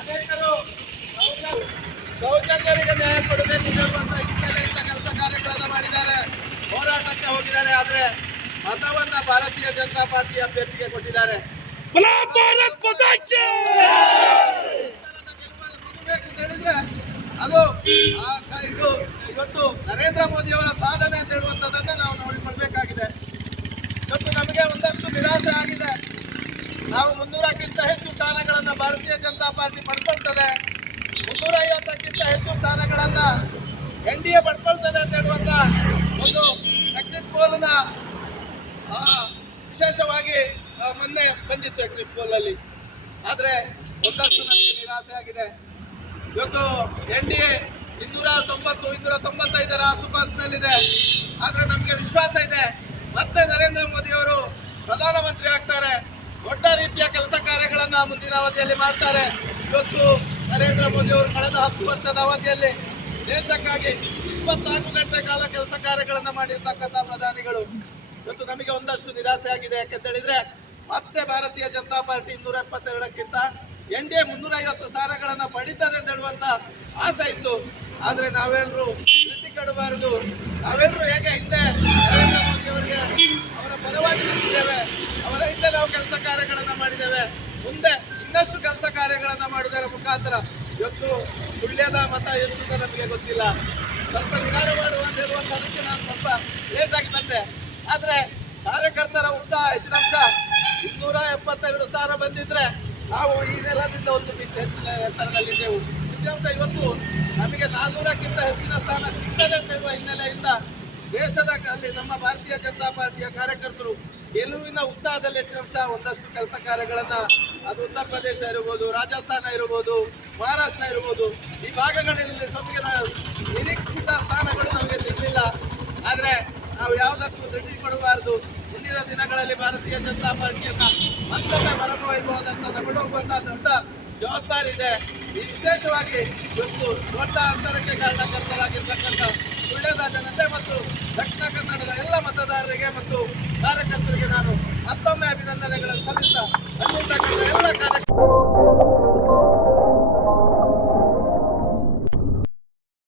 ಅನೇಕರು ಸೌಜನ್ಯರಿಗೆ ನ್ಯಾಯ ಕೊಡಬೇಕು ಎಂಬಂತ ಹಿನ್ನೆಲೆಯಿಂದ ಕೆಲಸ ಕಾರ್ಯಗಳನ್ನು ಮಾಡಿದ್ದಾರೆ, ಹೋರಾಟಕ್ಕೆ ಹೋಗಿದ್ದಾರೆ. ಆದರೆ ಮತವನ್ನ ಭಾರತೀಯ ಜನತಾ ಪಾರ್ಟಿ ಅಭ್ಯರ್ಥಿಗೆ ಕೊಟ್ಟಿದ್ದಾರೆ. ಹೇಳಿದ್ರೆ ಅದು ಇದು ಇವತ್ತು ನರೇಂದ್ರ ಮೋದಿ ಅವರ ಸಾಧನೆ ಅಂತ ಹೇಳುವಂಥದ್ದನ್ನು ನಾವು ನೋಡಿಕೊಳ್ಬೇಕಾಗಿದೆ. ಇವತ್ತು ನಮಗೆ ಒಂದಷ್ಟು ನಿರಾಸೆ ಆಗಿದೆ. ನಾವು 300ಕ್ಕಿಂತ ಹೆಚ್ಚು ಸ್ಥಾನಗಳನ್ನು ಭಾರತೀಯ ಜನತಾ ಪಾರ್ಟಿ ಪಡ್ಕೊಳ್ತದೆ, 350ಕ್ಕಿಂತ ಹೆಚ್ಚು ಸ್ಥಾನಗಳನ್ನು NDA ಪಡ್ಕೊಳ್ತದೆ ಅಂತ ಹೇಳುವಂತ ಒಂದು ಎಕ್ಸಿಟ್ ಪೋಲ್ನ ವಿಶೇಷವಾಗಿ ಮೊನ್ನೆ ಬಂದಿತ್ತು ಎಕ್ಸಿಟ್ ಪೋಲ್ ಅಲ್ಲಿ. ಆದರೆ ಒಂದಷ್ಟು ನಮಗೆ ನಿರಾಸೆ ಆಗಿದೆ. ಇವತ್ತು NDA 290-295 ಆಸುಪಾಸಿನಲ್ಲಿದೆ. ಆದರೆ ನಮಗೆ ವಿಶ್ವಾಸ ಇದೆ, ಮತ್ತೆ ನರೇಂದ್ರ ಮೋದಿ ಅವರು ಪ್ರಧಾನಮಂತ್ರಿ ಆಗ್ತಾರೆ, ದೊಡ್ಡ ರೀತಿಯ ಕೆಲಸ ಕಾರ್ಯಗಳನ್ನು ಮುಂದಿನ ಅವಧಿಯಲ್ಲಿ ಮಾಡ್ತಾರೆ. ಇವತ್ತು ನರೇಂದ್ರ ಮೋದಿ ಅವರು ಕಳೆದ 10 ವರ್ಷದ ಅವಧಿಯಲ್ಲಿ ದೇಶಕ್ಕಾಗಿ 24 ಗಂಟೆ ಕಾಲ ಕೆಲಸ ಕಾರ್ಯಗಳನ್ನು ಮಾಡಿರ್ತಕ್ಕಂಥ ಪ್ರಧಾನಿಗಳು. ಇವತ್ತು ನಮಗೆ ಒಂದಷ್ಟು ನಿರಾಸೆ ಆಗಿದೆ. ಯಾಕೆಂತ ಹೇಳಿದ್ರೆ ಮತ್ತೆ ಭಾರತೀಯ ಜನತಾ ಪಾರ್ಟಿ 272ಕ್ಕಿಂತ NDA 350 ಸ್ಥಾನಗಳನ್ನು ಪಡೀತದೆ ಅಂತ ಹೇಳುವಂತ ಆಸೆ ಇತ್ತು. ಆದರೆ ನಾವೆಲ್ಲರೂ ಕೃತಿ ಕೆಡಬಾರದು. ನಾವೆಲ್ಲರೂ ಹೇಗೆ ಹಿಂದೆ ನರೇಂದ್ರ ಮೋದಿ ಅವರಿಗೆ ಅವರ ಪರವಾಗಿ ನಿಂತಿದ್ದೇವೆ, ಅವರ ಹಿಂದೆ ನಾವು ಕೆಲಸ ಕಾರ್ಯಗಳನ್ನು ಮಾಡಿದ್ದೇವೆ, ಮುಂದೆ ಇನ್ನಷ್ಟು ಕೆಲಸ ಕಾರ್ಯಗಳನ್ನು ಮಾಡುವುದರ ಮುಖಾಂತರ ಇವತ್ತು ಸುಳ್ಯದ ಮತ ಎಷ್ಟು ನಮಗೆ ಗೊತ್ತಿಲ್ಲ. ಸ್ವಲ್ಪ ವಿಚಾರ ಮಾಡುವ ಅಂತ ಹೇಳುವಂಥದಕ್ಕೆ ನಾನು ಸ್ವಲ್ಪ ಲೇಟಾಗಿ ಬಂದೆ. ಆದರೆ ಕಾರ್ಯಕರ್ತರ ಉತ್ಸಾಹ ಹೆಚ್ಚಿನ ಅಂಶ 272 ಸ್ಥಾನ ಬಂದಿದ್ರೆ ನಾವು ಈ ನೆಲದಿಂದ ಒಂದು ಹೆಚ್ಚಿನ ಎತ್ತರದಲ್ಲಿದ್ದೆವು. ನಿಜಾಂಶ ಇವತ್ತು ನಮಗೆ 400ಕ್ಕಿಂತ ಹೆಚ್ಚಿನ ಸ್ಥಾನ ಸಿಗ್ತದೆ ಅಂತ ಹೇಳುವ ಹಿನ್ನೆಲೆಯಿಂದ ದೇಶದ ಅಲ್ಲಿ ನಮ್ಮ ಭಾರತೀಯ ಜನತಾ ಪಾರ್ಟಿಯ ಕಾರ್ಯಕರ್ತರು ಗೆಲುವಿನ ಉತ್ಸಾಹದಲ್ಲಿ ಹೆಚ್ಚಿನ ಅಂಶ ಒಂದಷ್ಟು ಕೆಲಸ ಕಾರ್ಯಗಳನ್ನು, ಅದು ಉತ್ತರ ಪ್ರದೇಶ ಇರಬಹುದು, ರಾಜಸ್ಥಾನ ಇರಬಹುದು, ಮಹಾರಾಷ್ಟ್ರ ಇರಬಹುದು, ಈ ಭಾಗಗಳಲ್ಲಿ ನಮಗೆ ನಿರೀಕ್ಷಿತ ಸ್ಥಾನಗಳು ನಮಗೆ ಸಿಗಲಿಲ್ಲ. ಆದರೆ ನಾವು ಯಾವುದಕ್ಕೂ ದೃಷ್ಟಿ ಕೊಡಬಾರದು. ಮುಂದಿನ ದಿನಗಳಲ್ಲಿ ಭಾರತೀಯ ಜನತಾ ಪಾರ್ಟಿಯನ್ನ ಮತ್ತೊಮ್ಮೆ ಹೊರಬರಬಹುದಂತ ತಗೊಂಡೋಗುವಂತಹ ದೊಡ್ಡ ಜವಾಬ್ದಾರಿ ಇದೆ. ಈ ವಿಶೇಷವಾಗಿ ಇವತ್ತು ದೊಡ್ಡ ಅಂತರಕ್ಕೆ ಕಾರಣಕರ್ತರಾಗಿರ್ತಕ್ಕಂಥ ಸುಳ್ಯದ ಜನತೆ ಮತ್ತು ದಕ್ಷಿಣ ಕನ್ನಡದ ಎಲ್ಲ ಮತದಾರರಿಗೆ ಮತ್ತು ಕಾರ್ಯಕರ್ತರಿಗೆ ನಾನು ಮತ್ತೊಮ್ಮೆ ಅಭಿನಂದನೆಗಳನ್ನು ಸಲ್ಲಿಸುತ್ತೇನೆ.